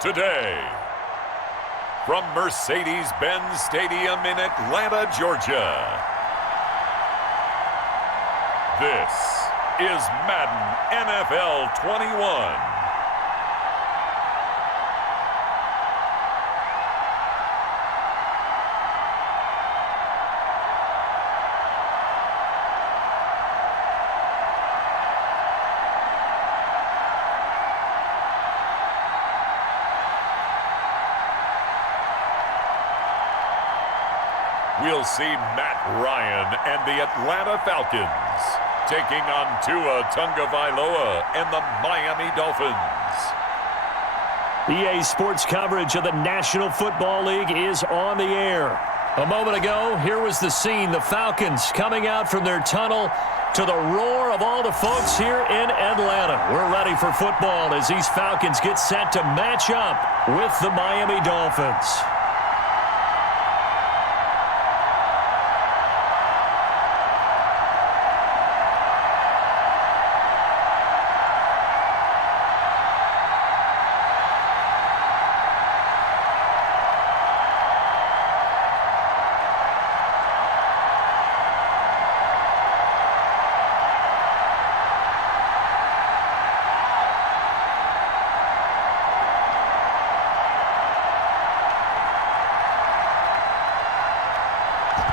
Today, from Mercedes-Benz Stadium in Atlanta, Georgia, this is Madden NFL 21. We'll see Matt Ryan and the Atlanta Falcons taking on Tua Tagovailoa and the Miami Dolphins. EA Sports coverage of the National Football League is on the air. A moment ago, here was the scene. The Falcons coming out from their tunnel to the roar of all the folks here in Atlanta. We're ready for football as these Falcons get set to match up with the Miami Dolphins.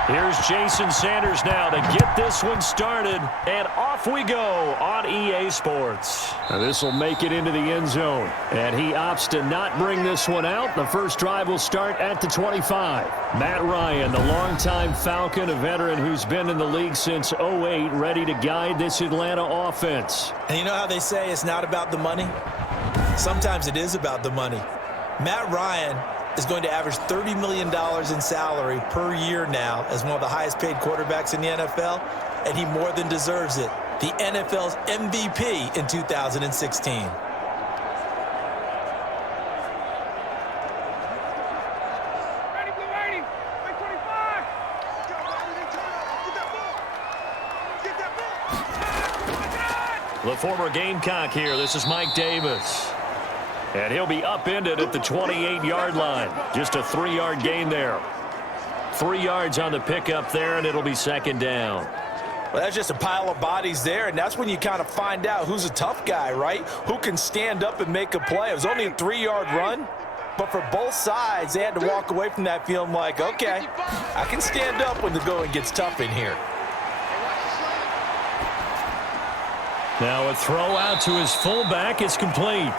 Here's Jason Sanders now to get this one started, and off we go on EA Sports. Now this will make it into the end zone, and he opts to not bring this one out. The first drive will start at the 25. Matt Ryan, the longtime Falcon, a veteran who's been in the league since 2008, ready to guide this Atlanta offense. And you know how they say it's not about the money? Sometimes it is about the money. Matt Ryan is going to average $30 million in salary per year now as one of the highest paid quarterbacks in the NFL, and he more than deserves it. The NFL's MVP in 2016. The former Gamecock here. This is Mike Davis. And he'll be upended at the 28-yard line. Just a 3-yard gain there. 3 yards on the pickup there, and it'll be second down. Well, that's just a pile of bodies there, and that's when you kind of find out who's a tough guy, right? Who can stand up and make a play. It was only a 3-yard run, but for both sides, they had to walk away from that feeling like, okay, I can stand up when the going gets tough in here. Now a throw out to his fullback is complete.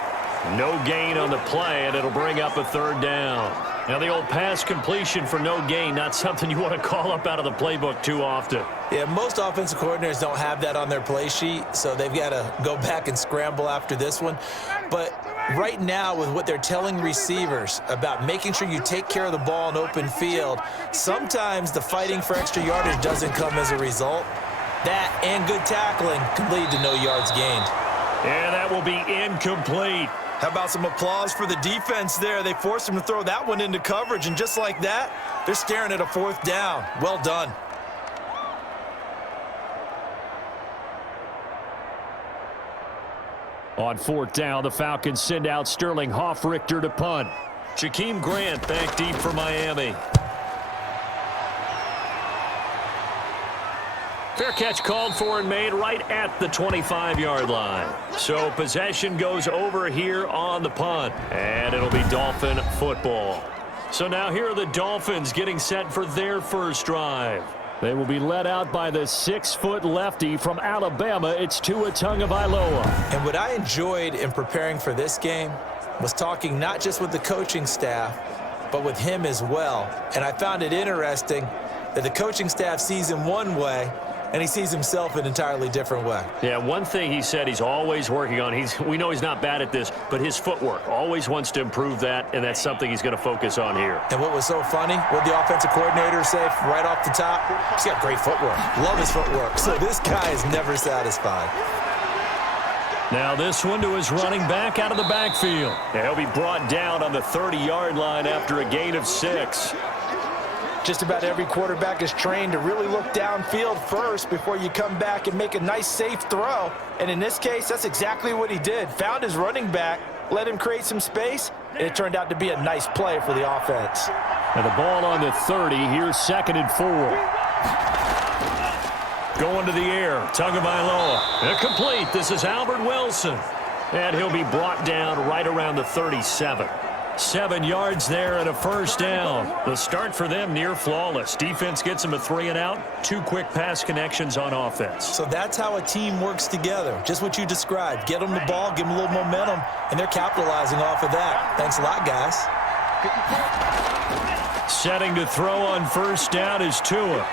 No gain on the play, and it'll bring up a third down. Now, the old pass completion for no gain, not something you want to call up out of the playbook too often. Yeah, most offensive coordinators don't have that on their play sheet, so they've got to go back and scramble after this one. But right now, with what they're telling receivers about making sure you take care of the ball in open field, sometimes the fighting for extra yardage doesn't come as a result. That and good tackling can lead to no yards gained. And that will be incomplete. How about some applause for the defense there? They forced him to throw that one into coverage, and just like that, they're staring at a fourth down. Well done. On fourth down, the Falcons send out Sterling Hoffrichter to punt. Jakeem Grant back deep for Miami. Fair catch called for and made right at the 25-yard line. So possession goes over here on the punt, and it'll be Dolphin football. So now here are the Dolphins getting set for their first drive. They will be led out by the 6-foot lefty from Alabama. It's Tua Tagovailoa. And what I enjoyed in preparing for this game was talking not just with the coaching staff, but with him as well. And I found it interesting that the coaching staff sees him one way, and he sees himself an entirely different way. Yeah, one thing he said he's always working on, we know he's not bad at this, but his footwork, always wants to improve that, and that's something he's going to focus on here. And what was so funny, what the offensive coordinator say right off the top, he's got great footwork. Love his footwork. So this guy is never satisfied. Now this one to his running back out of the backfield. And he'll be brought down on the 30-yard line after a gain of 6. Just about every quarterback is trained to really look downfield first before you come back and make a nice, safe throw. And in this case, that's exactly what he did. Found his running back, let him create some space, and it turned out to be a nice play for the offense. And the ball on the 30. Here's 2nd and 4. Going to the air. Tagovailoa. Incomplete. This is Albert Wilson. And he'll be brought down right around the 37. 7 yards there and a first down. The start for them near flawless. Defense gets them a 3-and-out. 2 quick pass connections on offense. So that's how a team works together. Just what you described. Get them the ball, give them a little momentum, and they're capitalizing off of that. Thanks a lot, guys. Setting to throw on first down is Tua.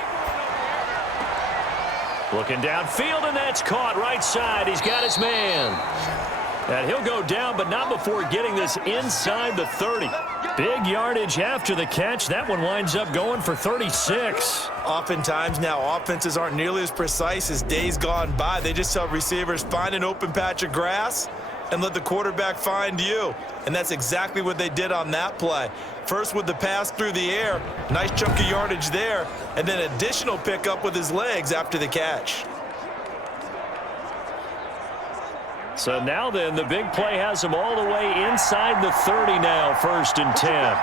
Looking downfield, and that's caught right side. He's got his man. And he'll go down, but not before getting this inside the 30. Big yardage after the catch. That one winds up going for 36. Oftentimes now, offenses aren't nearly as precise as days gone by. They just tell receivers, find an open patch of grass and let the quarterback find you. And that's exactly what they did on that play. First with the pass through the air, nice chunk of yardage there, and then additional pickup with his legs after the catch. So now then, the big play has him all the way inside the 30 now, 1st and 10.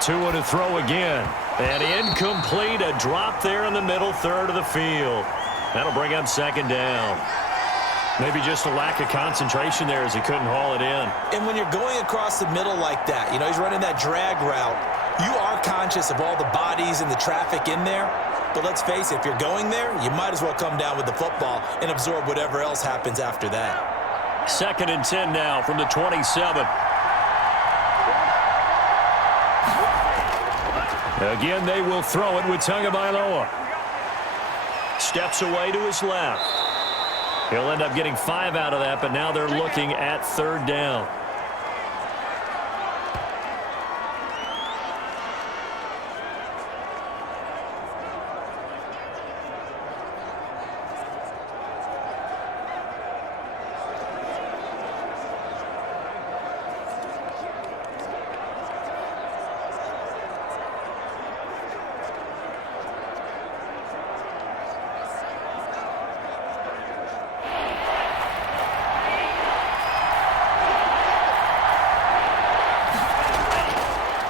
Tua to throw again. And incomplete, a drop there in the middle third of the field. That'll bring up 2nd down. Maybe just a lack of concentration there as he couldn't haul it in. And when you're going across the middle like that, you know, he's running that drag route, you are conscious of all the bodies and the traffic in there. But let's face it, if you're going there, you might as well come down with the football and absorb whatever else happens after that. 2nd and 10 now from the 27. Again, they will throw it with Tagovailoa. Steps away to his left. He'll end up getting 5 out of that, but now they're looking at 3rd down.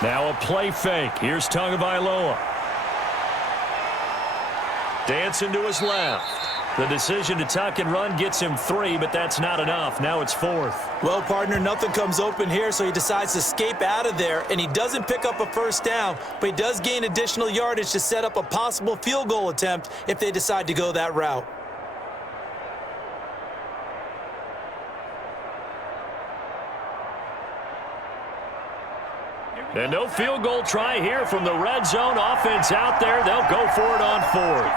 Now a play fake. Here's Tagovailoa. Dancing to his left. The decision to tuck and run gets him 3, but that's not enough. Now it's 4th. Well, partner, nothing comes open here, so he decides to escape out of there, and he doesn't pick up a first down, but he does gain additional yardage to set up a possible field goal attempt if they decide to go that route. And no field goal try here from the red zone. Offense out there. They'll go for it on 4th.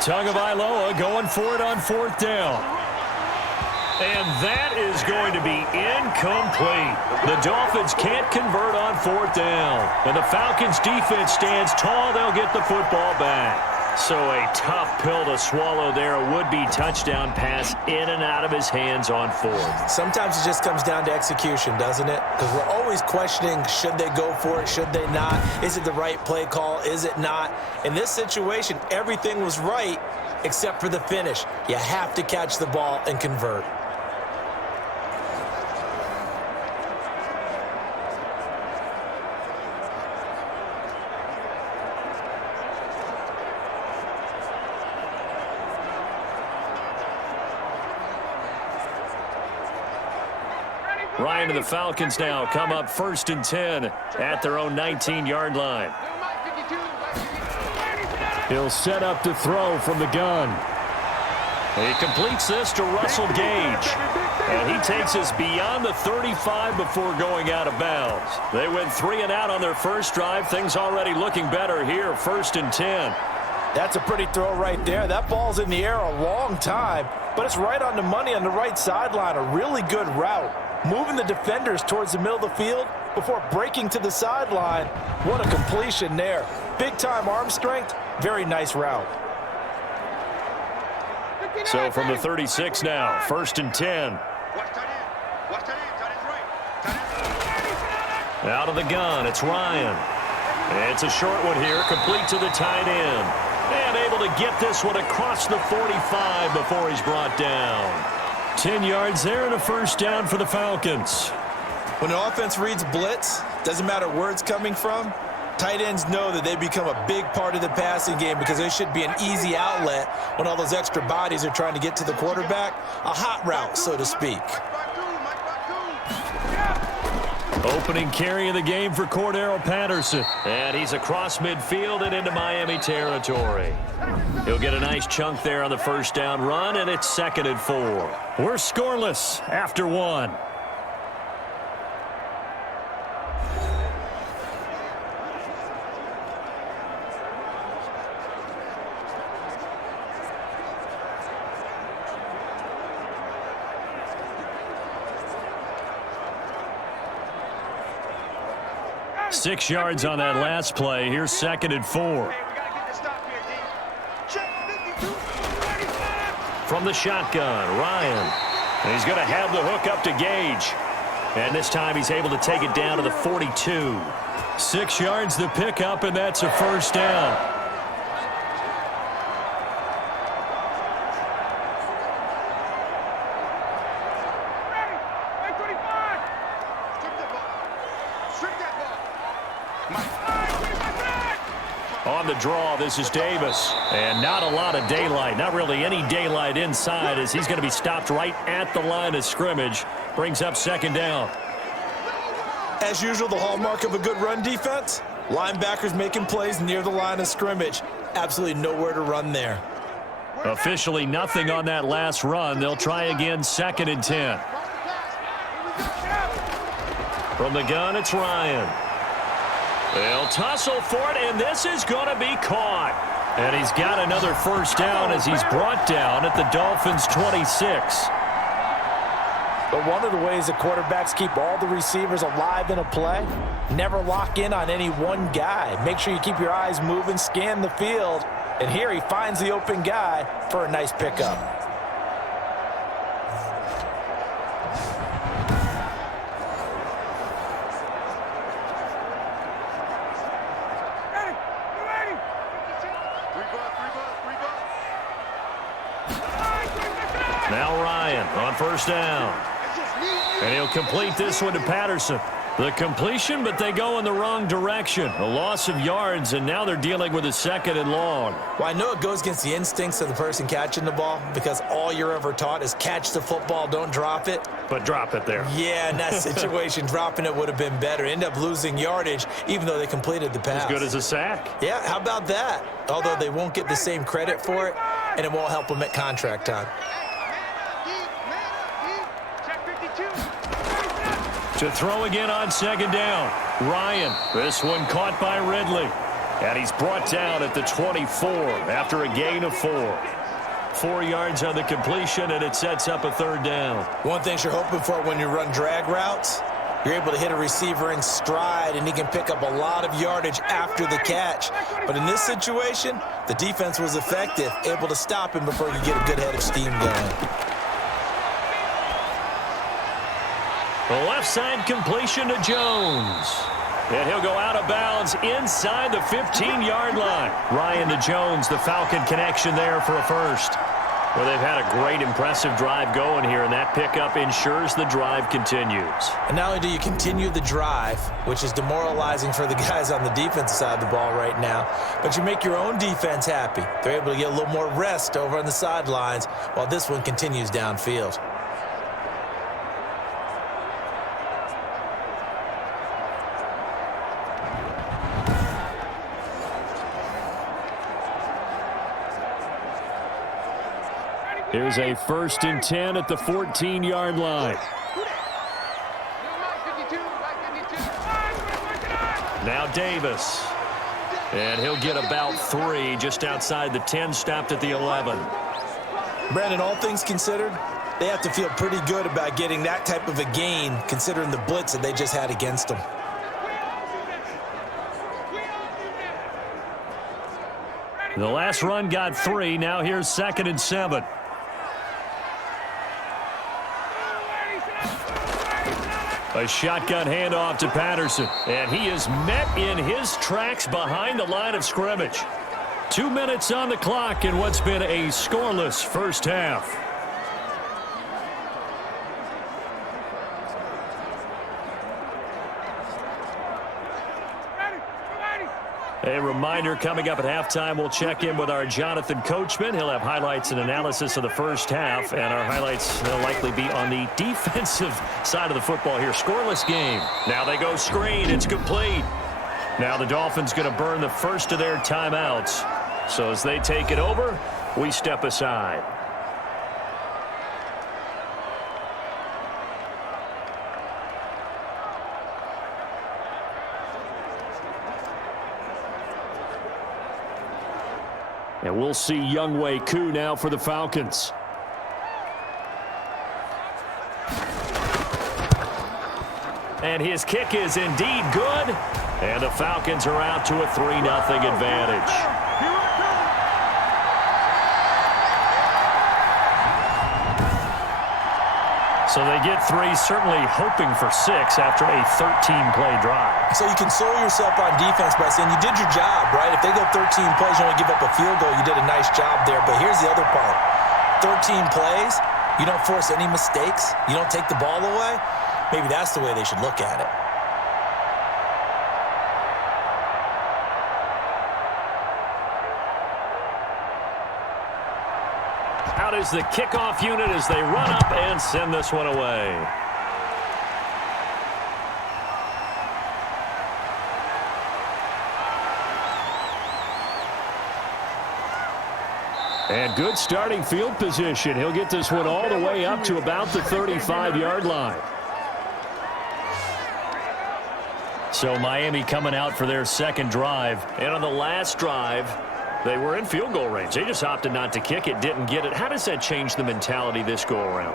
Tagovailoa going for it on 4th down. And that is going to be incomplete. The Dolphins can't convert on 4th down. And the Falcons defense stands tall. They'll get the football back. So a tough pill to swallow there. A would-be touchdown pass in and out of his hands on 4th. Sometimes it just comes down to execution, doesn't it? Because we're always questioning, should they go for it, should they not? Is it the right play call, is it not? In this situation, everything was right except for the finish. You have to catch the ball and convert. Ryan and the Falcons now come up 1st and 10 at their own 19-yard line. He'll set up to throw from the gun. He completes this to Russell Gage. And he takes us beyond the 35 before going out of bounds. They went 3 and out on their first drive. Things already looking better here, 1st and 10. That's a pretty throw right there. That ball's in the air a long time, but it's right on the money on the right sideline. A really good route. Moving the defenders towards the middle of the field before breaking to the sideline. What a completion there. Big-time arm strength. Very nice route. So from the 36 now, 1st and 10. Out of the gun, it's Ryan. It's a short one here, complete to the tight end. And able to get this one across the 45 before he's brought down. 10 yards there and a first down for the Falcons. When an offense reads blitz, doesn't matter where it's coming from, tight ends know that they become a big part of the passing game because they should be an easy outlet when all those extra bodies are trying to get to the quarterback. A hot route, so to speak. Opening carry of the game for Cordero Patterson. And he's across midfield and into Miami territory. He'll get a nice chunk there on the first down run, and it's 2nd and 4. We're scoreless after 1. Six yards on that last play. Here's 2nd and 4. From the shotgun, Ryan. And he's going to have the hook up to Gage. And this time he's able to take it down to the 42. 6 yards the pickup, and that's a first down. On the draw, this is Davis. And not a lot of daylight. Not really any daylight inside as he's going to be stopped right at the line of scrimmage. Brings up 2nd down. As usual, the hallmark of a good run defense, linebackers making plays near the line of scrimmage. Absolutely nowhere to run there. Officially nothing on that last run. They'll try again, 2nd and 10. From the gun, it's Ryan. They'll tussle for it, and this is going to be caught. And he's got another first down as he's brought down at the Dolphins' 26. But one of the ways that quarterbacks keep all the receivers alive in a play, never lock in on any one guy. Make sure you keep your eyes moving, scan the field. And here he finds the open guy for a nice pickup. Now Ryan on first down. And he'll complete this one to Patterson. The completion, but they go in the wrong direction. A loss of yards, and now they're dealing with a 2nd and long. Well, I know it goes against the instincts of the person catching the ball because all you're ever taught is catch the football, don't drop it. But drop it there. Yeah, in that situation, dropping it would have been better. End up losing yardage, even though they completed the pass. As good as a sack. Yeah, how about that? Although they won't get the same credit for it, and it won't help them at contract time. To throw again on 2nd down. Ryan, this one caught by Ridley. And he's brought down at the 24 after a gain of 4. 4 yards on the completion, and it sets up a 3rd down. One thing you're hoping for when you run drag routes, you're able to hit a receiver in stride, and he can pick up a lot of yardage after the catch. But in this situation, the defense was effective, able to stop him before he could get a good head of steam going. The left side completion to Jones. And he'll go out of bounds inside the 15-yard line. Ryan to Jones, the Falcon connection there for a first. Well, they've had a great, impressive drive going here, and that pickup ensures the drive continues. And not only do you continue the drive, which is demoralizing for the guys on the defensive side of the ball right now, but you make your own defense happy. They're able to get a little more rest over on the sidelines while this one continues downfield. Here's a 1st and 10 at the 14-yard line. Now Davis. And he'll get about 3 just outside the 10, stopped at the 11. Brandon, all things considered, they have to feel pretty good about getting that type of a gain considering the blitz that they just had against them. The last run got 3. Now here's 2nd and 7. A shotgun handoff to Patterson. And he is met in his tracks behind the line of scrimmage. 2 minutes on the clock in what's been a scoreless first half. A reminder, coming up at halftime, we'll check in with our Jonathan Coachman. He'll have highlights and analysis of the first half, and our highlights will likely be on the defensive side of the football here. Scoreless game. Now they go screen. It's complete. Now the Dolphins going to burn the first of their timeouts. So as they take it over, we step aside. And we'll see Younghoe Koo now for the Falcons. And his kick is indeed good. And the Falcons are out to a 3-0 advantage. So they get 3, certainly hoping for 6 after a 13-play drive. So you console yourself on defense by saying you did your job, right? If they go 13 plays, you only give up a field goal, you did a nice job there. But here's the other part. 13 plays, you don't force any mistakes, you don't take the ball away. Maybe that's the way they should look at it. Out is the kickoff unit as they run up and send this one away. And good starting field position. He'll get this one all the way up to about the 35-yard line. So Miami coming out for their second drive. And on the last drive, they were in field goal range. They just opted not to kick it, didn't get it. How does that change the mentality this go-around?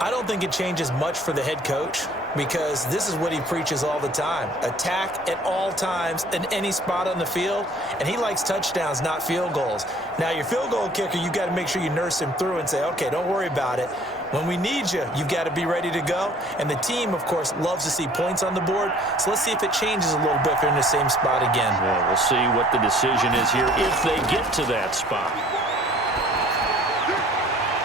I don't think it changes much for the head coach because this is what he preaches all the time. Attack at all times in any spot on the field, and he likes touchdowns, not field goals. Now, your field goal kicker, you've got to make sure you nurse him through and say, okay, don't worry about it. When we need you, you've got to be ready to go. And the team, of course, loves to see points on the board. So let's see if it changes a little bit if they're in the same spot again. Well, we'll see what the decision is here if they get to that spot.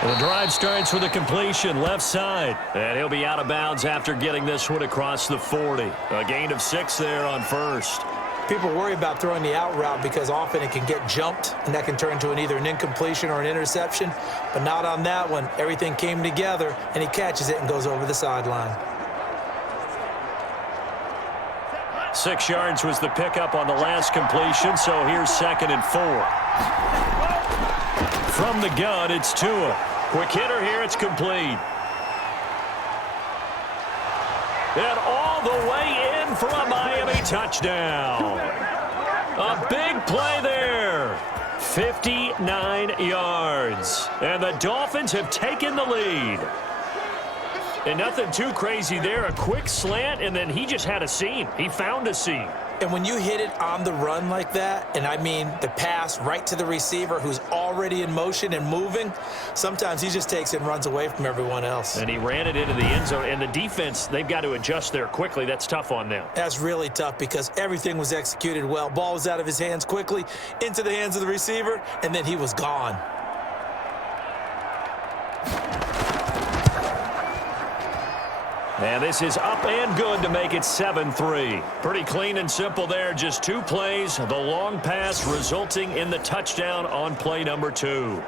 The drive starts with a completion left side. And he'll be out of bounds after getting this one across the 40. A gain of 6 there on first. People worry about throwing the out route because often it can get jumped, and that can turn into either an incompletion or an interception. But not on that one. Everything came together, and he catches it and goes over the sideline. 6 yards was the pickup on the last completion, so here's 2nd and 4. From the gun, it's Tua. Quick hitter here, it's complete. And all the way in for a Miami touchdown. A big play there. 59 yards. And the Dolphins have taken the lead. And nothing too crazy there. A quick slant, and then he just had a seam. He found a seam. And when you hit it on the run like that, and I mean the pass right to the receiver who's already in motion and moving, sometimes he just takes it and runs away from everyone else. And he ran it into the end zone. And the defense, they've got to adjust there quickly. That's tough on them. That's really tough because everything was executed well. Ball was out of his hands quickly, into the hands of the receiver, and then he was gone. And this is up and good to make it 7-3. Pretty clean and simple there. Just 2 plays. The long pass resulting in the touchdown on play number 2.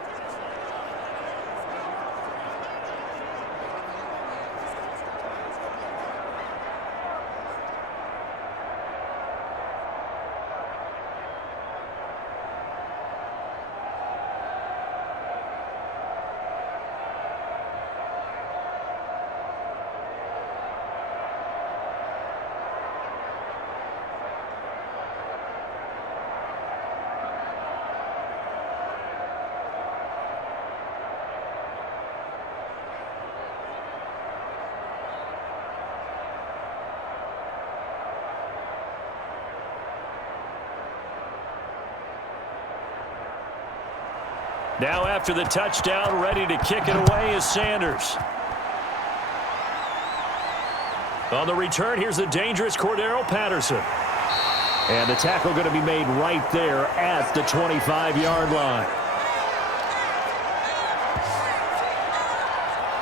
Now after the touchdown, ready to kick it away is Sanders. On the return, here's the dangerous Cordero Patterson. And the tackle going to be made right there at the 25-yard line.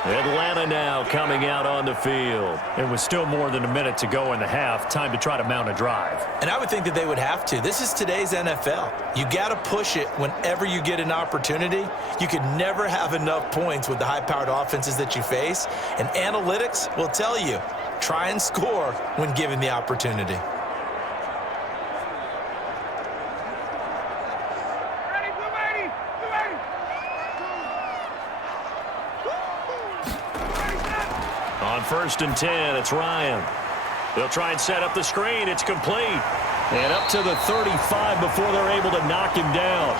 Atlanta now coming out on the field. It was still more than a minute to go in the half. Time to try to mount a drive. And I would think that they would have to. This is today's NFL. You got to push it whenever you get an opportunity. You can never have enough points with the high-powered offenses that you face. And analytics will tell you, try and score when given the opportunity. On 1st and 10, it's Ryan. They'll try and set up the screen. It's complete. And up to the 35 before they're able to knock him down.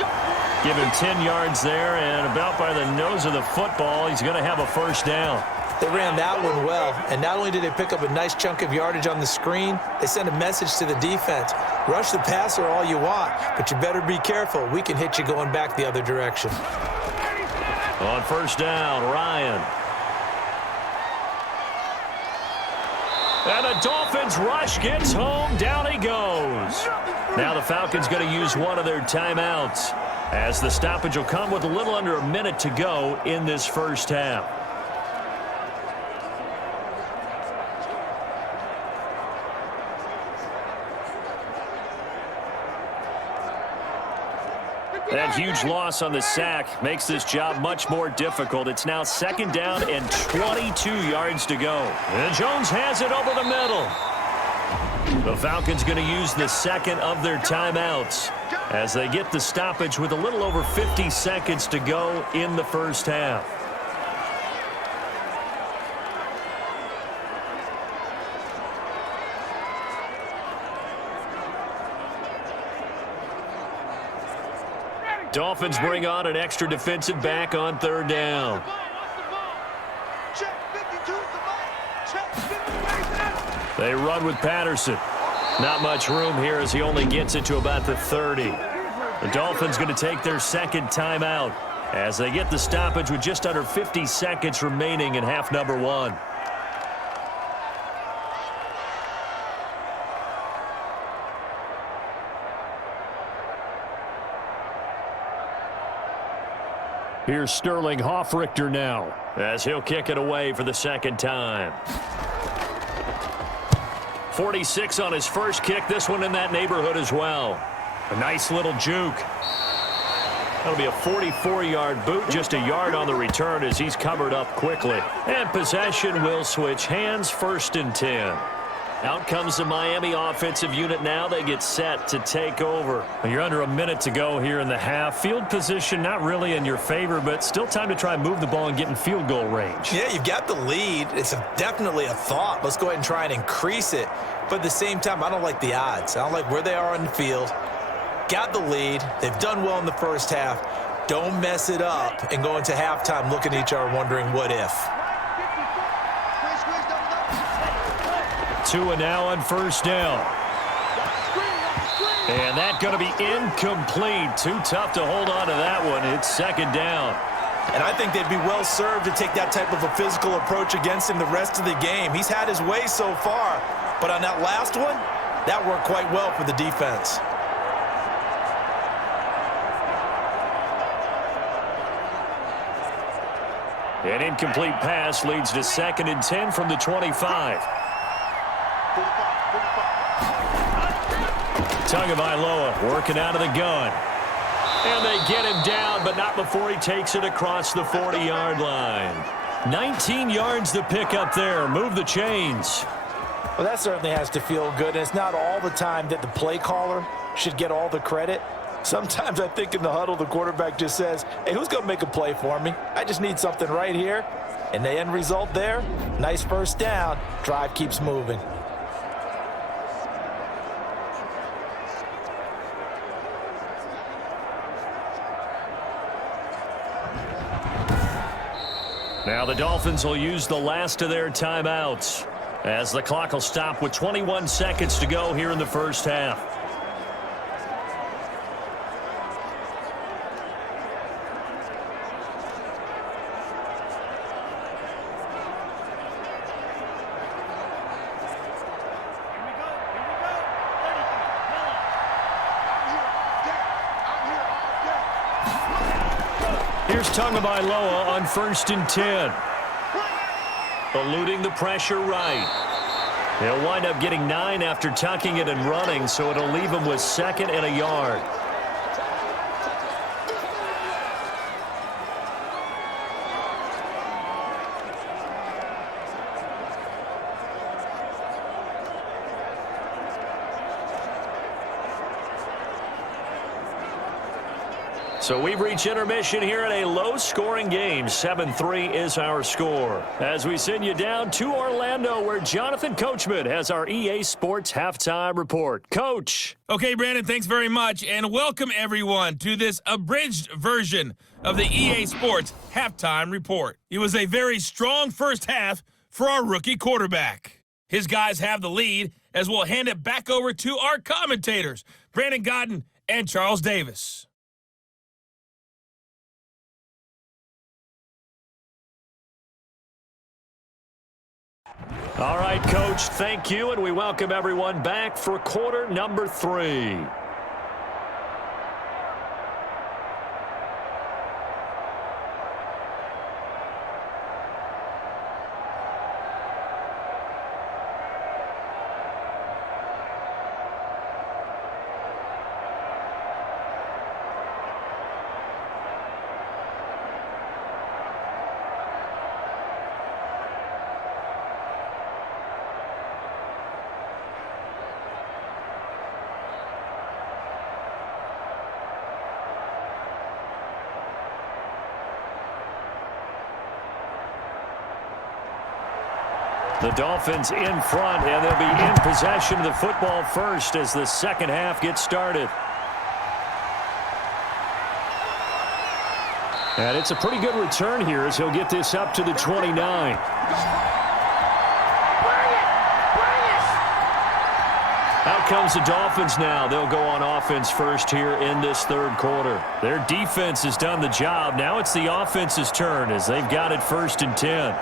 Give him 10 yards there, and about by the nose of the football, he's going to have a first down. They ran that one well, and not only did they pick up a nice chunk of yardage on the screen, they sent a message to the defense. Rush the passer all you want, but you better be careful. We can hit you going back the other direction. On 1st down, Ryan. And the Dolphins rush gets home. Down he goes. Now the Falcons going to use one of their timeouts, as the stoppage will come with a little under a minute to go in this first half. That huge loss on the sack makes this job much more difficult. It's now 2nd down and 22 yards to go. And Jones has it over the middle. The Falcons going to use the second of their timeouts as they get the stoppage with a little over 50 seconds to go in the first half. Dolphins bring on an extra defensive back on 3rd down. They run with Patterson. Not much room here as he only gets it to about the 30. The Dolphins going to take their 2nd timeout as they get the stoppage with just under 50 seconds remaining in half number 1. Here's Sterling Hoffrichter now as he'll kick it away for the 2nd time. 46 on his first kick. This one in that neighborhood as well. A nice little juke. That'll be a 44-yard boot, just a yard on the return as he's covered up quickly. And possession will switch hands. 1st and 10. Out comes the Miami offensive unit now. They get set to take over. You're under a minute to go here in the half. Field position not really in your favor, but still time to try and move the ball and get in field goal range. Yeah, you've got the lead. It's definitely a thought. Let's go ahead and try and increase it. But at the same time, I don't like the odds. I don't like where they are on the field. Got the lead. They've done well in the first half. Don't mess it up and go into halftime looking at each other wondering what if. 2 and now on 1st down. And that's going to be incomplete. Too tough to hold on to that one. It's 2nd down. And I think they'd be well served to take that type of a physical approach against him the rest of the game. He's had his way so far, but on that last one, that worked quite well for the defense. An incomplete pass leads to 2nd and 10 from the 25. Tagovailoa working out of the gun. And they get him down, but not before he takes it across the 40-yard line. 19 yards to pick up there. Move the chains. Well, that certainly has to feel good. And it's not all the time that the play caller should get all the credit. Sometimes I think in the huddle, the quarterback just says, hey, who's going to make a play for me? I just need something right here. And the end result there, nice 1st down. Drive keeps moving. Now the Dolphins will use the last of their timeouts as the clock will stop with 21 seconds to go here in the first half. Here's Tagovailoa on 1st and 10. Eluding the pressure right. He'll wind up getting 9 after tucking it and running, so it'll leave him with 2nd and a yard. So we've reached intermission here in a low-scoring game. 7-3 is our score. As we send you down to Orlando, where Jonathan Coachman has our EA Sports Halftime Report. Coach. Okay, Brandon, thanks very much, and welcome everyone to this abridged version of the EA Sports Halftime Report. It was a very strong first half for our rookie quarterback. His guys have the lead, as we'll hand it back over to our commentators, Brandon Godden and Charles Davis. All right, Coach, thank you, and we welcome everyone back for quarter number 3. The Dolphins in front, and they'll be in possession of the football first as the second half gets started. And it's a pretty good return here as he'll get this up to the 29. Out comes the Dolphins now. They'll go on offense first here in this third quarter. Their defense has done the job. Now it's the offense's turn as they've got it 1st and 10.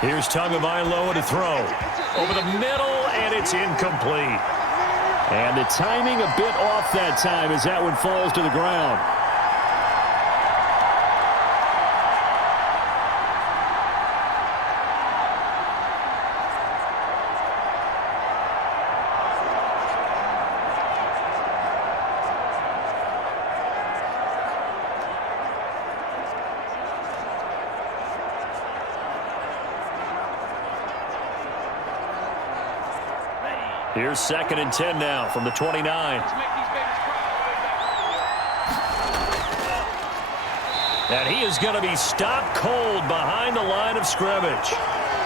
Here's Tagovailoa to throw. Over the middle, and it's incomplete. And the timing a bit off that time as that one falls to the ground. Here's 2nd and 10 now from the 29. And he is going to be stopped cold behind the line of scrimmage.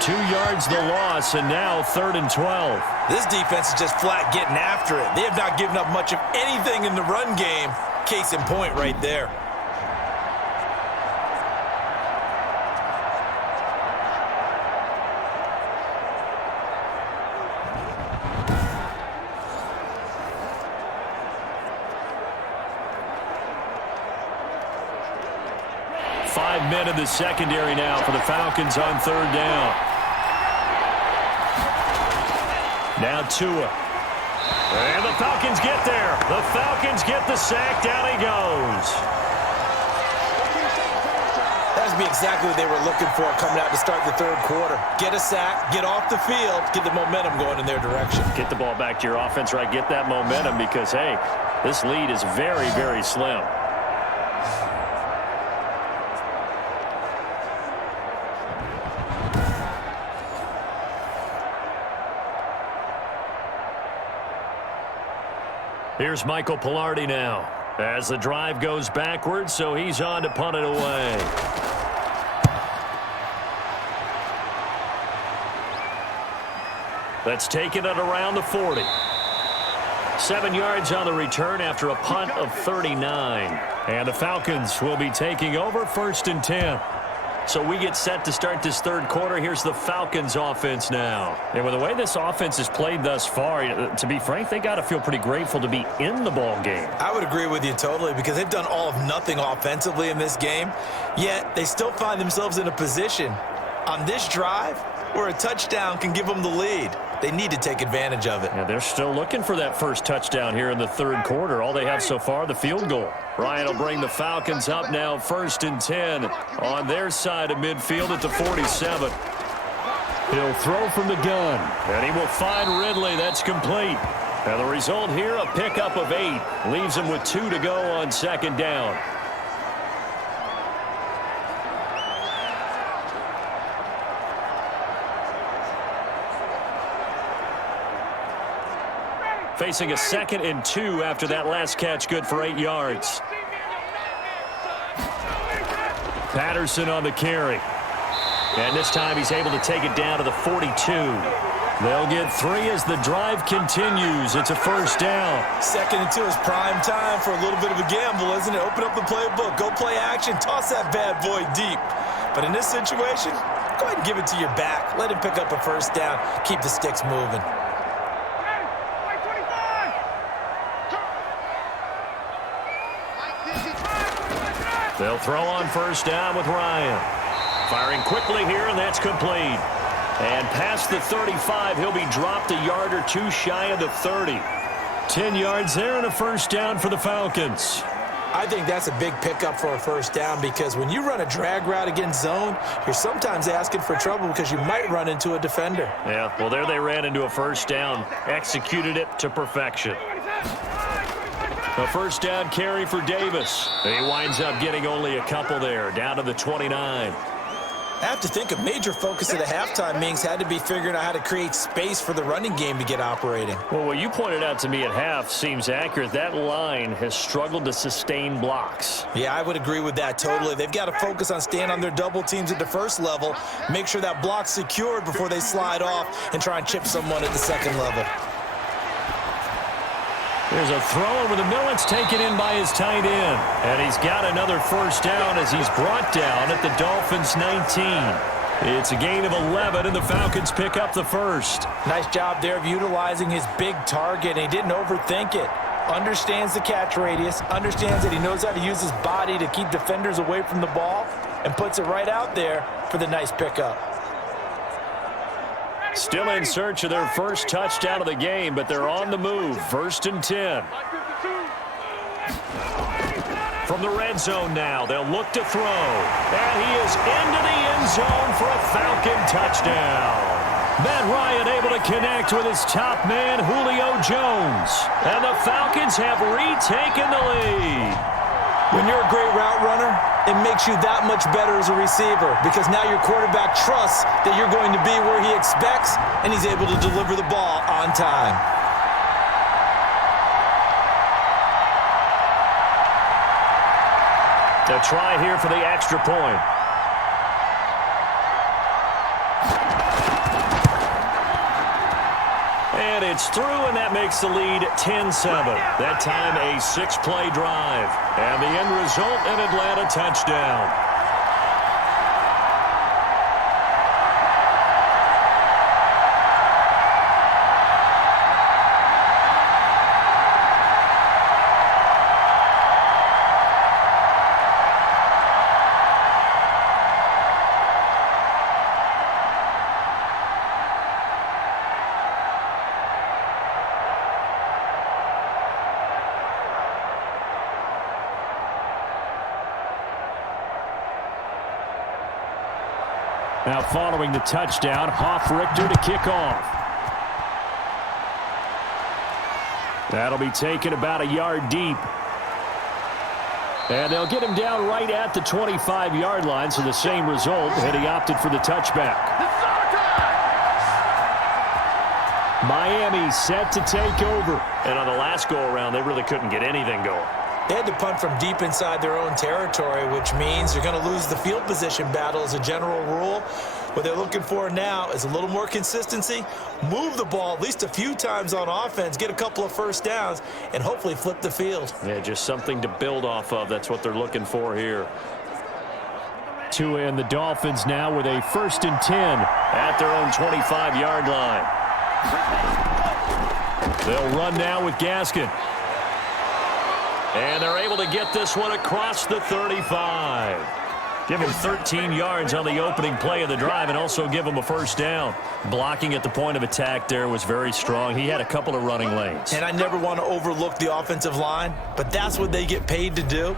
2 yards the loss, and now 3rd and 12. This defense is just flat getting after it. They have not given up much of anything in the run game. Case in point right there. Men in the secondary now for the Falcons on 3rd down. Now Tua. And the Falcons get there. The Falcons get the sack. Down he goes. That would be exactly what they were looking for coming out to start the third quarter. Get a sack, get off the field, get the momentum going in their direction. Get the ball back to your offense, right? Get that momentum because, hey, this lead is very, very slim. Here's Michael Pilardi now as the drive goes backwards, so he's on to punt it away. That's taken it around the 40. 7 yards on the return after a punt of 39. And the Falcons will be taking over 1st and 10. So we get set to start this third quarter. Here's the Falcons offense now. And with the way this offense has played thus far, to be frank, they got to feel pretty grateful to be in the ball game. I would agree with you totally because they've done all of nothing offensively in this game, yet they still find themselves in a position on this drive where a touchdown can give them the lead. They need to take advantage of it. Yeah, they're still looking for that first touchdown here in the third quarter. All they have so far, the field goal. Ryan will bring the Falcons up now 1st and 10 on their side of midfield at the 47. He'll throw from the gun. And he will find Ridley. That's complete. Now the result here, a pickup of 8. Leaves him with 2 to go on 2nd down. Facing a 2nd and 2 after that last catch, good for 8 yards. Patterson on the carry. And this time he's able to take it down to the 42. They'll get 3 as the drive continues. It's a 1st down. 2nd and 2 is prime time for a little bit of a gamble, isn't it? Open up the playbook, go play action, toss that bad boy deep. But in this situation, go ahead and give it to your back. Let him pick up a 1st down. Keep the sticks moving. They'll throw on 1st down with Ryan. Firing quickly here, and that's complete. And past the 35, he'll be dropped a yard or 2 shy of the 30. 10 yards there and a 1st down for the Falcons. I think that's a big pickup for a 1st down because when you run a drag route against zone, you're sometimes asking for trouble because you might run into a defender. Yeah, well, there they ran into a 1st down. Executed it to perfection. A 1st down carry for Davis. He winds up getting only a couple there, down to the 29. I have to think a major focus of the halftime meetings had to be figuring out how to create space for the running game to get operating. Well, what you pointed out to me at half seems accurate. That line has struggled to sustain blocks. Yeah, I would agree with that totally. They've got to focus on staying on their double teams at the 1st level, make sure that block's secured before they slide off and try and chip someone at the 2nd level. There's a throw over the middle. It's taken in by his tight end. And he's got another 1st down as he's brought down at the Dolphins' 19. It's a gain of 11, and the Falcons pick up the 1st. Nice job there of utilizing his big target, and he didn't overthink it. Understands the catch radius, understands that he knows how to use his body to keep defenders away from the ball, and puts it right out there for the nice pickup. Still in search of their 1st touchdown of the game, but they're on the move. 1st and 10. From the red zone now, they'll look to throw. And he is into the end zone for a Falcon touchdown. Matt Ryan able to connect with his top man, Julio Jones. And the Falcons have retaken the lead. When you're a great route runner, it makes you that much better as a receiver because now your quarterback trusts that you're going to be where he expects, and he's able to deliver the ball on time. A try here for the extra point. And it's through, and that makes the lead 10-7. That time a 6-play drive. And the end result, an Atlanta touchdown. Now following the touchdown, Richter to kick off. That'll be taken about a yard deep. And they'll get him down right at the 25-yard line, so the same result, and he opted for the touchback. Miami set to take over. And on the last go-around, they really couldn't get anything going. They had to punt from deep inside their own territory, which means you're going to lose the field position battle as a general rule. What they're looking for now is a little more consistency, move the ball at least a few times on offense, get a couple of 1st downs, and hopefully flip the field. Yeah, just something to build off of. That's what they're looking for here. Tua and the Dolphins now with a 1st and 10 at their own 25-yard line. They'll run now with Gaskin. And they're able to get this one across the 35. Give him 13 yards on the opening play of the drive and also give him a 1st down. Blocking at the point of attack there was very strong. He had a couple of running lanes. And I never want to overlook the offensive line, but that's what they get paid to do.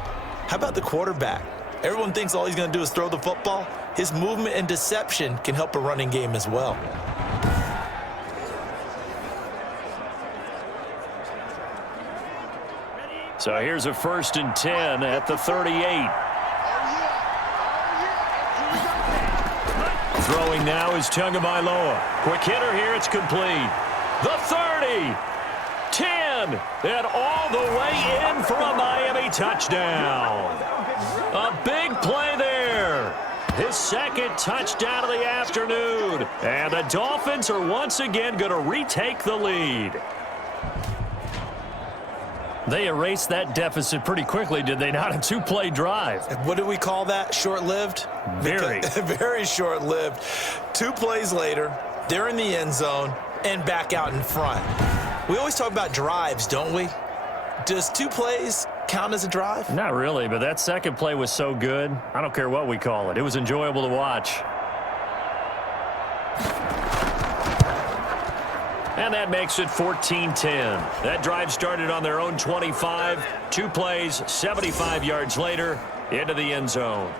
How about the quarterback? Everyone thinks all he's going to do is throw the football. His movement and deception can help a running game as well. So here's a 1st and 10 at the 38. Throwing now is Tagovailoa. Quick hitter here. It's complete. The 30. 10. And all the way in for a Miami touchdown. A big play there. His 2nd touchdown of the afternoon. And the Dolphins are once again going to retake the lead. They erased that deficit pretty quickly, did they not? A 2-play drive. What do we call that? Short-lived? Very. Very short-lived. 2 plays later, they're in the end zone and back out in front. We always talk about drives, don't we? Does 2 plays count as a drive? Not really, but that 2nd play was so good. I don't care what we call it. It was enjoyable to watch. And that makes it 14-10. That drive started on their own 25. 2 plays, 75 yards later, into the end zone.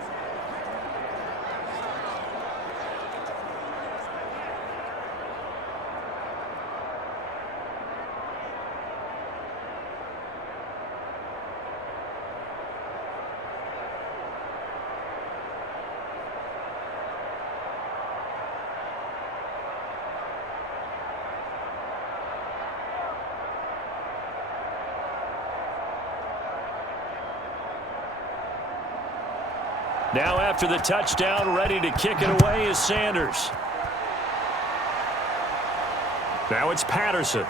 Now after the touchdown, ready to kick it away is Sanders. Now it's Patterson.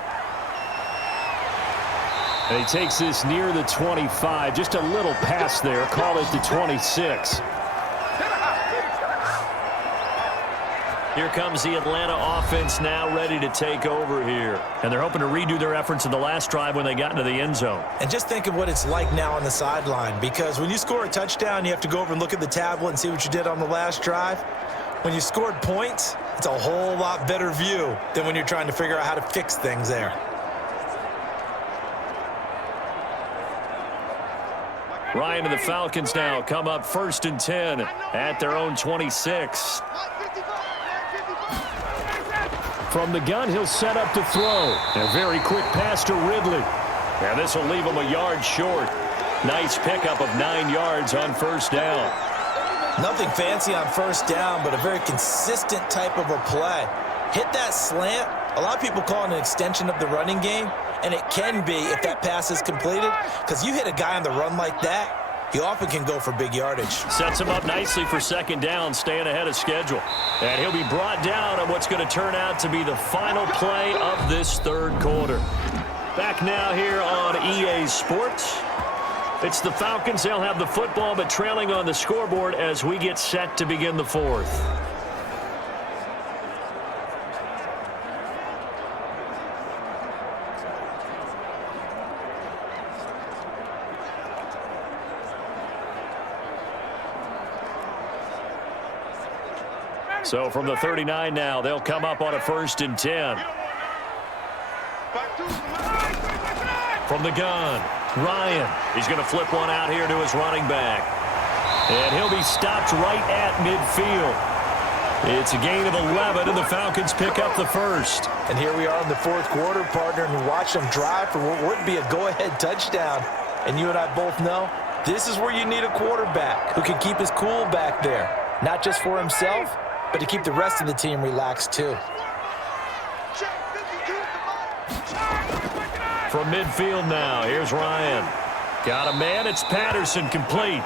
And he takes this near the 25. Just a little pass there. Call it the 26. Here comes the Atlanta offense now ready to take over here. And they're hoping to redo their efforts in the last drive when they got into the end zone. And just think of what it's like now on the sideline, because when you score a touchdown, you have to go over and look at the tablet and see what you did on the last drive. When you scored points, it's a whole lot better view than when you're trying to figure out how to fix things there. Ryan and the Falcons now come up 1st and 10 at their own 26. From the gun, he'll set up to throw. A very quick pass to Ridley. And this will leave him a yard short. Nice pickup of 9 yards on 1st down. Nothing fancy on 1st down, but a very consistent type of a play. Hit that slant. A lot of people call it an extension of the running game, and it can be if that pass is completed, because you hit a guy on the run like that, he often can go for big yardage. Sets him up nicely for 2nd down, staying ahead of schedule. And he'll be brought down on what's going to turn out to be the final play of this 3rd quarter. Back now here on EA Sports. It's the Falcons. They'll have the football, but trailing on the scoreboard as we get set to begin the 4th. So from the 39 now, they'll come up on a 1st and 10. From the gun, Ryan. He's going to flip one out here to his running back. And he'll be stopped right at midfield. It's a gain of 11, and the Falcons pick up the 1st. And here we are in the 4th quarter, partner, and we watch them drive for what would be a go-ahead touchdown. And you and I both know this is where you need a quarterback who can keep his cool back there, not just for himself, but to keep the rest of the team relaxed too. From midfield now, here's Ryan. Got a man, it's Patterson, complete.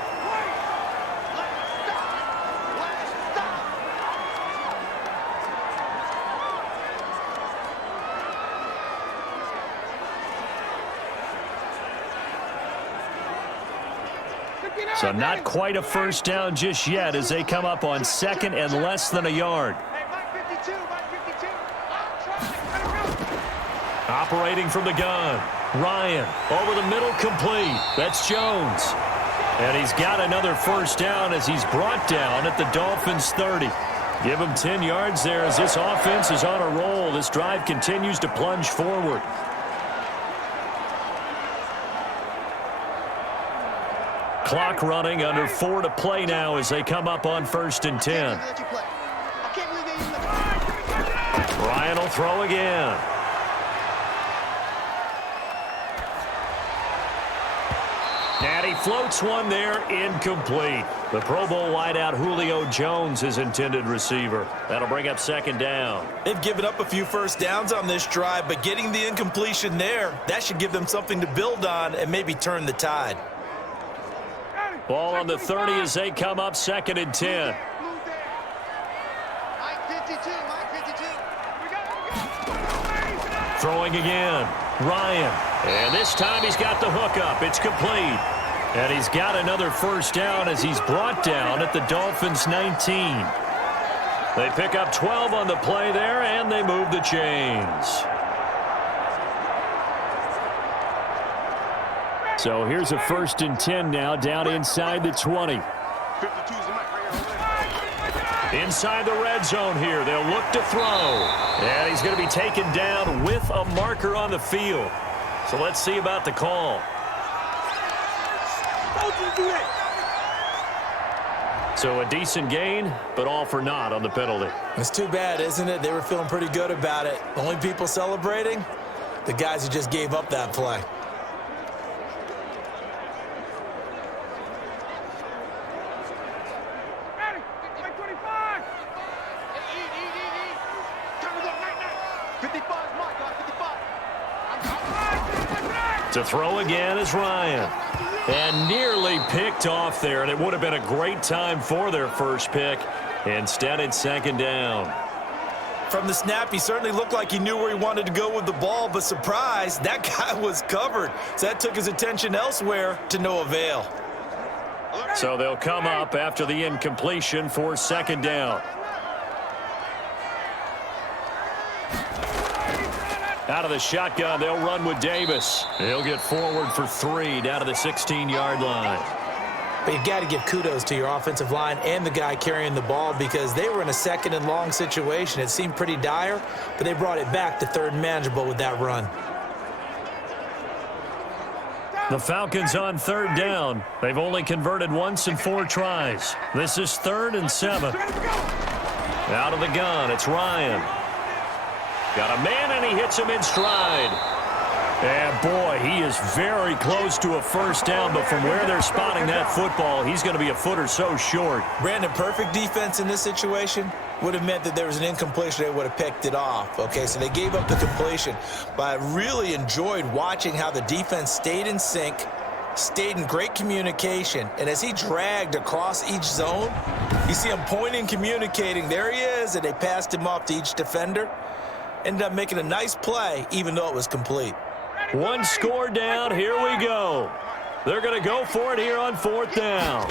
So not quite a first down just yet as they come up on second and less than a yard. Operating from the gun. Ryan over the middle, complete. That's Jones. And he's got another first down as he's brought down at the Dolphins' 30. Give him 10 yards there as this offense is on a roll. This drive continues to plunge forward. Clock running, under 4 to play now as they come up on 1st and 10. Ryan will throw again. And he floats one there, incomplete. The Pro Bowl wideout Julio Jones, his intended receiver. That'll bring up 2nd down. They've given up a few first downs on this drive, but getting the incompletion there, that should give them something to build on and maybe turn the tide. Ball on the 30 as they come up 2nd and 10. Throwing again. Ryan. And this time he's got the hook up. It's complete. And he's got another first down as he's brought down at the Dolphins' 19. They pick up 12 on the play there, and they move the chains. So here's a 1st and 10 now, down inside the 20. Inside the red zone here. They'll look to throw. And he's going to be taken down with a marker on the field. So let's see about the call. So a decent gain, but all for naught on the penalty. It's too bad, isn't it? They were feeling pretty good about it. Only people celebrating? The guys who just gave up that play. To throw again is Ryan. And nearly picked off there, and it would have been a great time for their first pick. Instead, it's 2nd down. From the snap, he certainly looked like he knew where he wanted to go with the ball, but surprise, that guy was covered. So that took his attention elsewhere to no avail. So they'll come up after the incompletion for 2nd down. Out of the shotgun, they'll run with Davis. He'll get forward for 3 down to the 16-yard line. But you got to give kudos to your offensive line and the guy carrying the ball because they were in a 2nd and long situation. It seemed pretty dire, but they brought it back to 3rd and manageable with that run. The Falcons on 3rd down. They've only converted once in 4 tries. This is 3rd and 7. Out of the gun, it's Ryan. Got a man, and he hits him in stride. And, boy, he is very close to a first down, but from where they're spotting that football, he's going to be a foot or so short. Brandon, perfect defense in this situation would have meant that there was an incompletion. They would have picked it off. Okay, so they gave up the completion. But I really enjoyed watching how the defense stayed in sync, stayed in great communication, and as he dragged across each zone, you see him pointing, communicating. There he is, and they passed him off to each defender. Ended up making a nice play, even though it was complete. One score down. Here we go. They're going to go for it here on 4th down.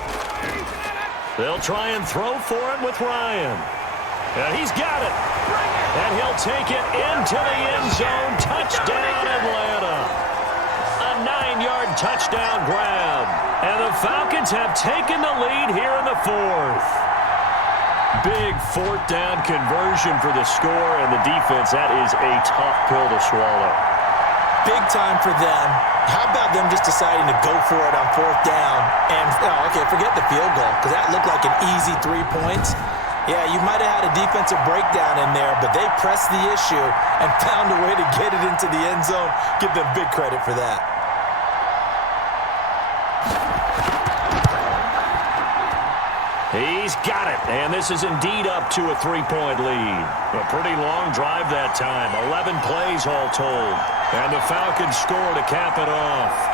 They'll try and throw for it with Ryan. And he's got it. And he'll take it into the end zone. Touchdown, Atlanta. A 9-yard touchdown grab. And the Falcons have taken the lead here in the 4th. Big 4th down conversion for the score, and the defense, that is a tough pill to swallow. Big time for them. How about them just deciding to go for it on 4th down? And, okay, forget the field goal, because that looked like an easy 3 points. Yeah, you might have had a defensive breakdown in there, but they pressed the issue and found a way to get it into the end zone. Give them big credit for that. He's got it, and this is indeed up to a 3-point lead. A pretty long drive that time, 11 plays all told. And the Falcons score to cap it off.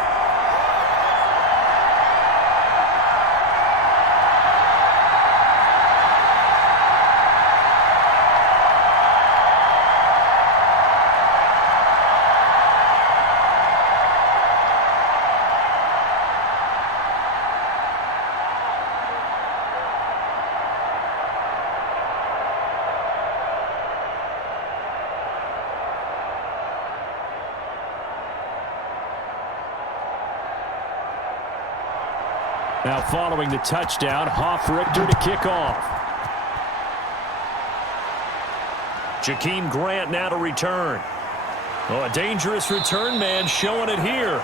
Now following the touchdown, Hoff-Richter to kick off. Jakeem Grant now to return. Oh, a dangerous return man showing it here.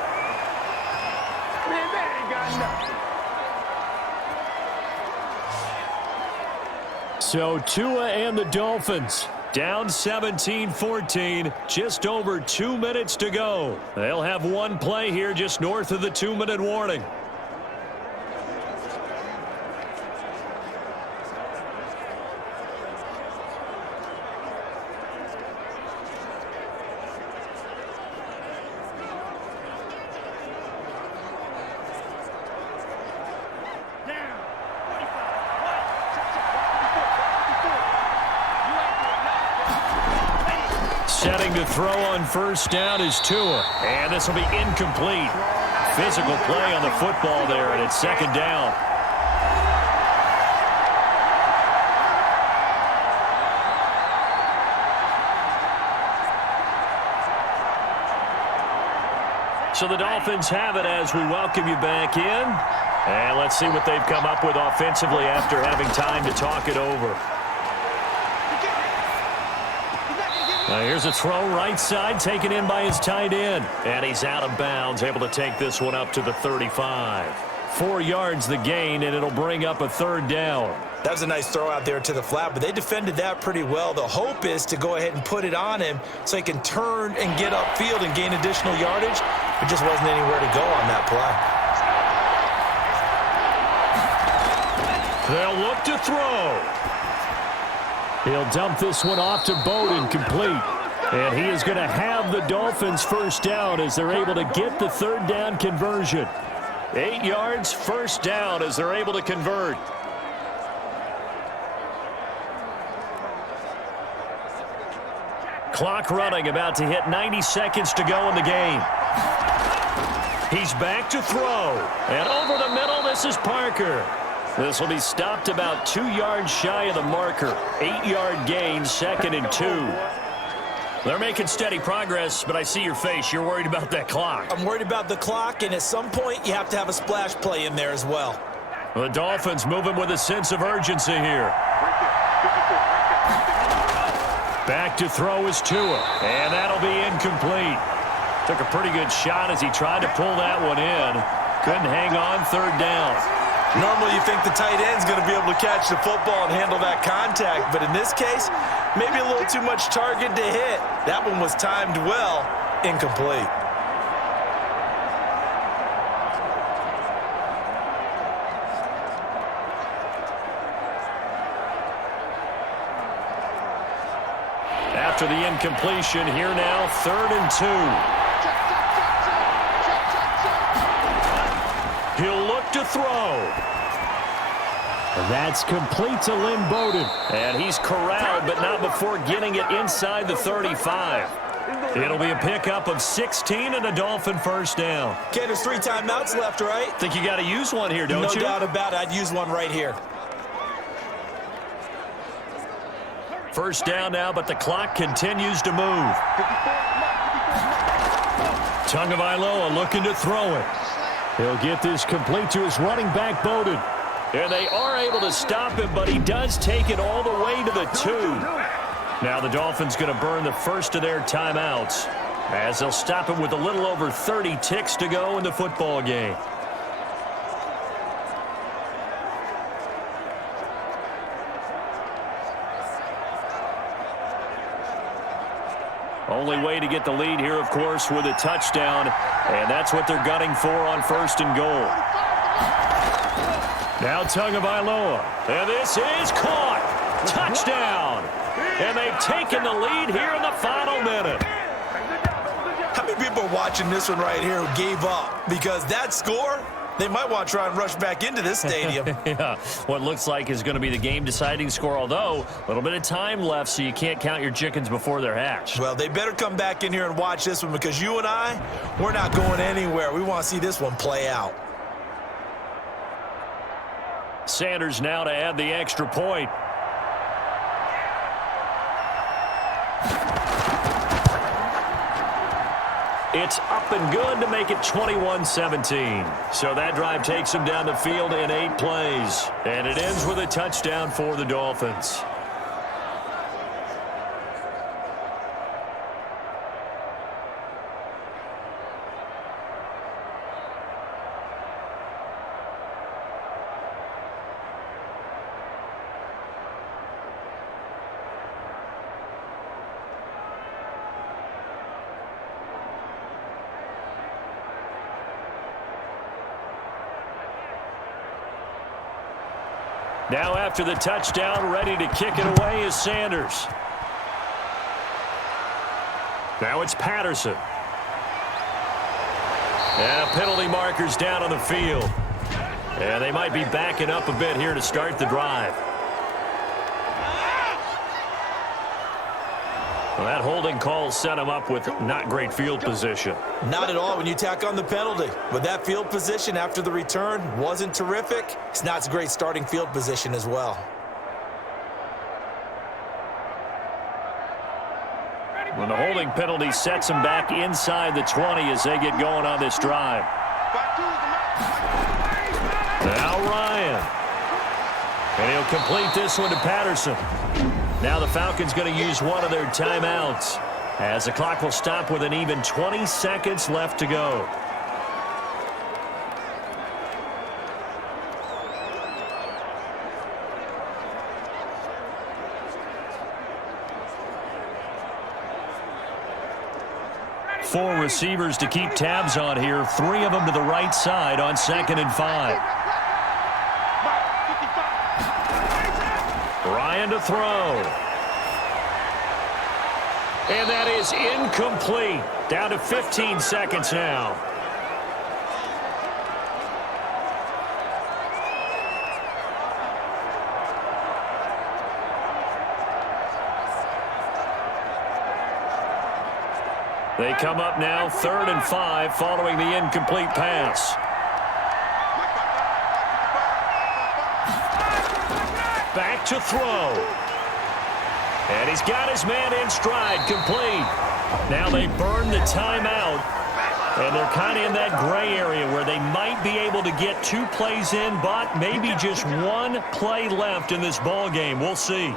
So Tua and the Dolphins down 17-14, just over 2 minutes to go. They'll have one play here just north of the 2-minute warning. Setting to throw on first down is Tua. And this will be incomplete. Physical play on the football there, and it's second down. So the Dolphins have it as we welcome you back in. And let's see what they've come up with offensively after having time to talk it over. Now here's a throw right side taken in by his tight end. And he's out of bounds, able to take this one up to the 35. 4 yards the gain, and it'll bring up a third down. That was a nice throw out there to the flat, but they defended that pretty well. The hope is to go ahead and put it on him so he can turn and get upfield and gain additional yardage. There just wasn't anywhere to go on that play. They'll look to throw. He'll dump this one off to Bowden, complete. And he is going to have the Dolphins first down as they're able to get the third down conversion. 8 yards, first down as they're able to convert. Clock running, about to hit 90 seconds to go in the game. He's back to throw. And over the middle, this is Parker. This will be stopped about 2 yards shy of the marker. 8-yard gain, 2nd and 2. They're making steady progress, but I see your face. You're worried about that clock. I'm worried about the clock, and at some point, you have to have a splash play in there as well. The Dolphins moving with a sense of urgency here. Back to throw is Tua, and that'll be incomplete. Took a pretty good shot as he tried to pull that one in. Couldn't hang on, third down. Normally you think the tight end's going to be able to catch the football and handle that contact, but in this case, maybe a little too much target to hit. That one was timed well, incomplete. After the incompletion, here now, 3rd and 2. He'll look to throw. That's complete to Lynn Bowden. And he's corralled, but not before getting it inside the 35. It'll be a pickup of 16 and a Dolphin first down. Okay, there's 3 timeouts left, right? Think you got to use one here, don't you? No doubt about it. I'd use one right here. First down now, but the clock continues to move. Tagovailoa looking to throw it. He'll get this complete to his running back, Bowden. And they are able to stop him, but he does take it all the way to the 2. Now the Dolphins going to burn the first of their timeouts as they'll stop him with a little over 30 ticks to go in the football game. Only way to get the lead here, of course, with a touchdown, and that's what they're gunning for on 1st and goal. Now Tagovailoa, and this is caught. Touchdown. And they've taken the lead here in the final minute. How many people are watching this one right here who gave up? Because that score, they might want to try and rush back into this stadium. Yeah, what looks like is going to be the game-deciding score, although a little bit of time left, so you can't count your chickens before they're hatched. Well, they better come back in here and watch this one because you and I, we're not going anywhere. We want to see this one play out. Sanders now to add the extra point. It's up and good to make it 21-17. So that drive takes them down the field in 8 plays. And it ends with a touchdown for the Dolphins. Now after the touchdown, ready to kick it away is Sanders. Now it's Patterson. And penalty markers down on the field. And they might be backing up a bit here to start the drive. Well, that holding call set him up with not great field position. Not at all when you tack on the penalty. But that field position after the return wasn't terrific. It's not a great starting field position as well. When the holding penalty sets him back inside the 20 as they get going on this drive. Now Ryan. And he'll complete this one to Patterson. Now the Falcons going to use one of their timeouts as the clock will stop with an even 20 seconds left to go. Four receivers to keep tabs on here. 3 of them to the right side on 2nd and 5. Ryan to throw. And that is incomplete. Down to 15 seconds now. They come up now 3rd and 5 following the incomplete pass. Back to throw. And he's got his man in stride, complete. Now they burn the timeout, and they're kind of in that gray area where they might be able to get 2 plays in, but maybe just 1 play left in this ball game. We'll see.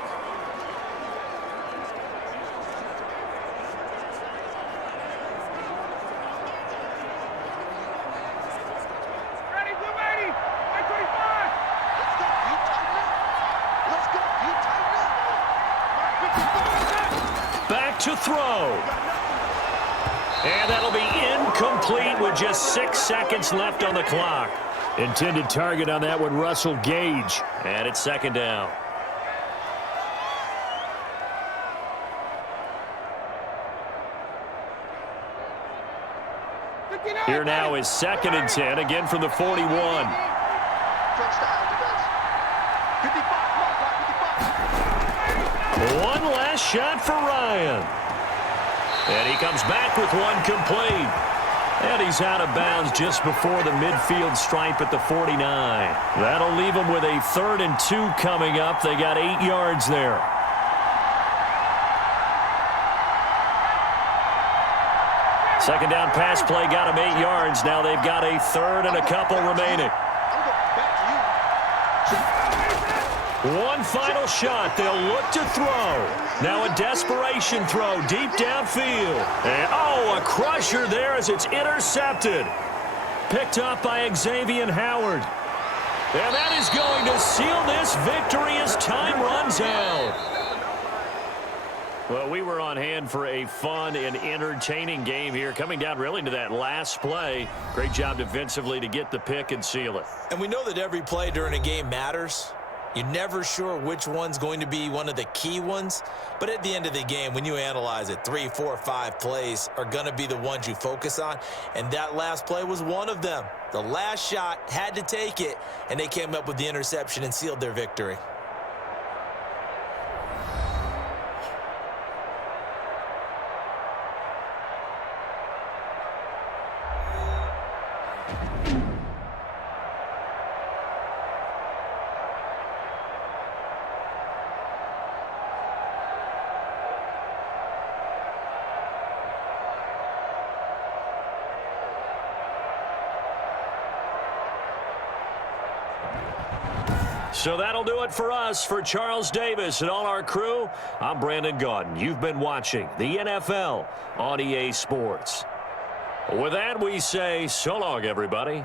To throw. And that'll be incomplete with just 6 seconds left on the clock. Intended target on that one, Russell Gage. And it's 2nd down. Here now is 2nd and 10, again from the 41. One last shot for Ryan. And he comes back with 1 complete. And he's out of bounds just before the midfield stripe at the 49. That'll leave him with a 3rd and 2 coming up. They got 8 yards there. Second down pass play got him 8 yards. Now they've got a 3rd and a couple remaining. One final shot. They'll look to throw. Now a desperation throw deep downfield. And, oh, a crusher there as it's intercepted. Picked up by Xavier Howard. And that is going to seal this victory as time runs out. Well, we were on hand for a fun and entertaining game here, coming down really to that last play. Great job defensively to get the pick and seal it. And we know that every play during a game matters. You're never sure which one's going to be one of the key ones. But at the end of the game, when you analyze it, 3, 4, 5 plays are going to be the ones you focus on. And that last play was one of them. The last shot had to take it, and they came up with the interception and sealed their victory. So that'll do it for us. For Charles Davis and all our crew, I'm Brandon Gaudin. You've been watching the NFL on EA Sports. With that, we say so long, everybody.